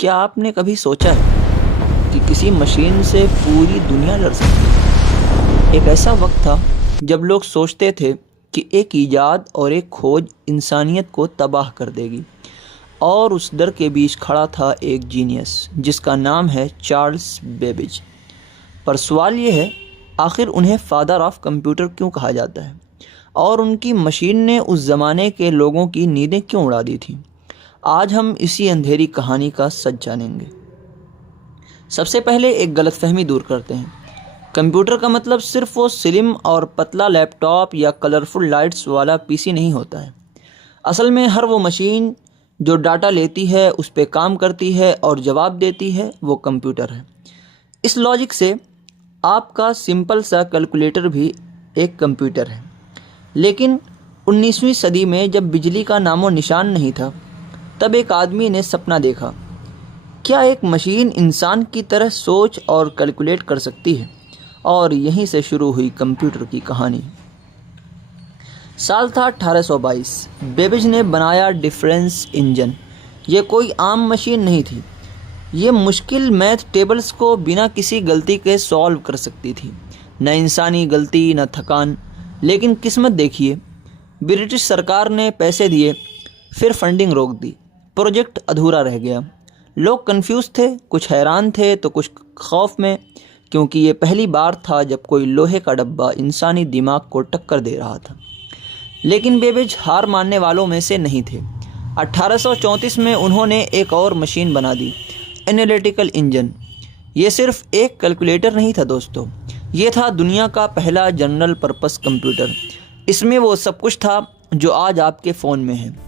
क्या आपने कभी सोचा है कि किसी मशीन से पूरी दुनिया लड़ सकती है? एक ऐसा वक्त था जब लोग सोचते थे कि एक इजाद और एक खोज इंसानियत को तबाह कर देगी, और उस डर के बीच खड़ा था एक जीनियस जिसका नाम है चार्ल्स बेबेज। पर सवाल ये है, आखिर उन्हें फादर ऑफ कंप्यूटर क्यों कहा जाता है, और उनकी मशीन ने उस ज़माने के लोगों की नींदें क्यों उड़ा दी थी? आज हम इसी अंधेरी कहानी का सच जानेंगे। सबसे पहले एक गलतफहमी दूर करते हैं। कंप्यूटर का मतलब सिर्फ वो स्लिम और पतला लैपटॉप या कलरफुल लाइट्स वाला पीसी नहीं होता है। असल में हर वो मशीन जो डाटा लेती है, उस पर काम करती है और जवाब देती है, वो कंप्यूटर है। इस लॉजिक से आपका सिंपल सा कैलकुलेटर भी एक कंप्यूटर है। लेकिन 19वीं सदी में जब बिजली का नामो निशान नहीं था, तब एक आदमी ने सपना देखा, क्या एक मशीन इंसान की तरह सोच और कैलकुलेट कर सकती है? और यहीं से शुरू हुई कंप्यूटर की कहानी। साल था 1822। बेबेज ने बनाया डिफरेंस इंजन। ये कोई आम मशीन नहीं थी। ये मुश्किल मैथ टेबल्स को बिना किसी गलती के सॉल्व कर सकती थी। न इंसानी गलती, न थकान। लेकिन किस्मत देखिए, ब्रिटिश सरकार ने पैसे दिए, फिर फंडिंग रोक दी। प्रोजेक्ट अधूरा रह गया। लोग कंफ्यूज थे, कुछ हैरान थे तो कुछ खौफ में, क्योंकि ये पहली बार था जब कोई लोहे का डब्बा इंसानी दिमाग को टक्कर दे रहा था। लेकिन बेबेज हार मानने वालों में से नहीं थे। 1834 में उन्होंने एक और मशीन बना दी, एनालिटिकल इंजन। ये सिर्फ एक कैलकुलेटर नहीं था दोस्तों, ये था दुनिया का पहला जनरल पर्पस कंप्यूटर। इसमें वो सब कुछ था जो आज आपके फ़ोन में है,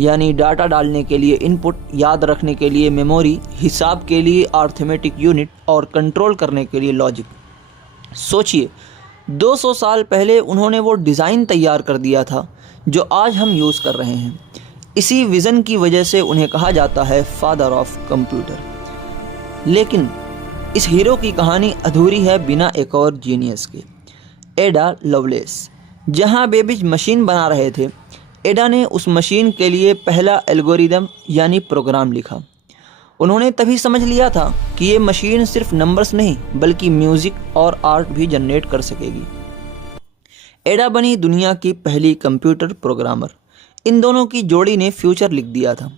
यानी डाटा डालने के लिए इनपुट, याद रखने के लिए मेमोरी, हिसाब के लिए अर्थमेटिक यूनिट और कंट्रोल करने के लिए लॉजिक। सोचिए, 200 साल पहले उन्होंने वो डिज़ाइन तैयार कर दिया था जो आज हम यूज़ कर रहे हैं। इसी विज़न की वजह से उन्हें कहा जाता है फादर ऑफ कंप्यूटर। लेकिन इस हीरो की कहानी अधूरी है बिना एक और जीनियस के, एडा लवलेस। जहां बेबेज मशीन बना रहे थे, एडा ने उस मशीन के लिए पहला एल्गोरिदम यानी प्रोग्राम लिखा। उन्होंने तभी समझ लिया था कि ये मशीन सिर्फ नंबर्स नहीं बल्कि म्यूज़िक और आर्ट भी जनरेट कर सकेगी। एडा बनी दुनिया की पहली कंप्यूटर प्रोग्रामर। इन दोनों की जोड़ी ने फ्यूचर लिख दिया था।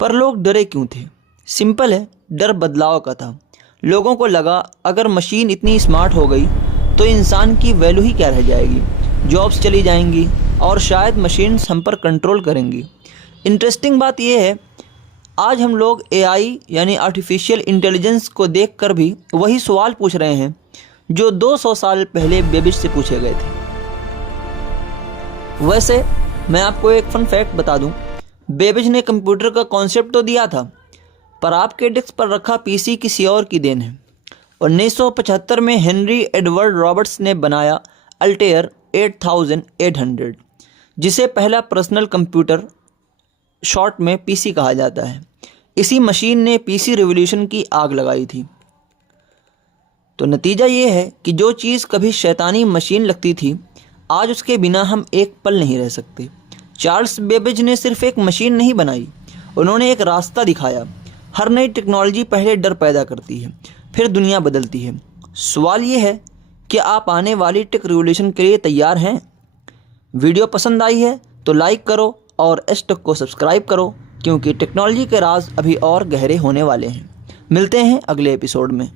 पर लोग डरे क्यों थे? सिंपल है, डर बदलाव का था। लोगों को लगा, अगर मशीन इतनी स्मार्ट हो गई तो इंसान की वैल्यू ही क्या रह जाएगी? जॉब्स चली जाएंगी और शायद मशीन्स हम पर कंट्रोल करेंगी। इंटरेस्टिंग बात यह है, आज हम लोग एआई यानी आर्टिफिशियल इंटेलिजेंस को देखकर भी वही सवाल पूछ रहे हैं जो 200 साल पहले बेबेज से पूछे गए थे। वैसे मैं आपको एक फन फैक्ट बता दूं, बेबेज ने कंप्यूटर का कॉन्सेप्ट तो दिया था, पर आपके डेस्क पर रखा पीसी किसी और की देन है। 1975 में हेनरी एडवर्ड रॉबर्ट्स ने बनाया अल्टेयर 8800, जिसे पहला पर्सनल कंप्यूटर, शॉर्ट में पीसी कहा जाता है। इसी मशीन ने पीसी रिवॉल्यूशन की आग लगाई थी। तो नतीजा ये है कि जो चीज़ कभी शैतानी मशीन लगती थी, आज उसके बिना हम एक पल नहीं रह सकते। चार्ल्स बेबेज ने सिर्फ एक मशीन नहीं बनाई, उन्होंने एक रास्ता दिखाया। हर नई टेक्नोलॉजी पहले डर पैदा करती है, फिर दुनिया बदलती है। सवाल ये है कि आप आने वाली टेक रिवॉल्यूशन के लिए तैयार हैं? वीडियो पसंद आई है तो लाइक करो और एस्टेक को सब्सक्राइब करो, क्योंकि टेक्नोलॉजी के राज अभी और गहरे होने वाले हैं। मिलते हैं अगले एपिसोड में।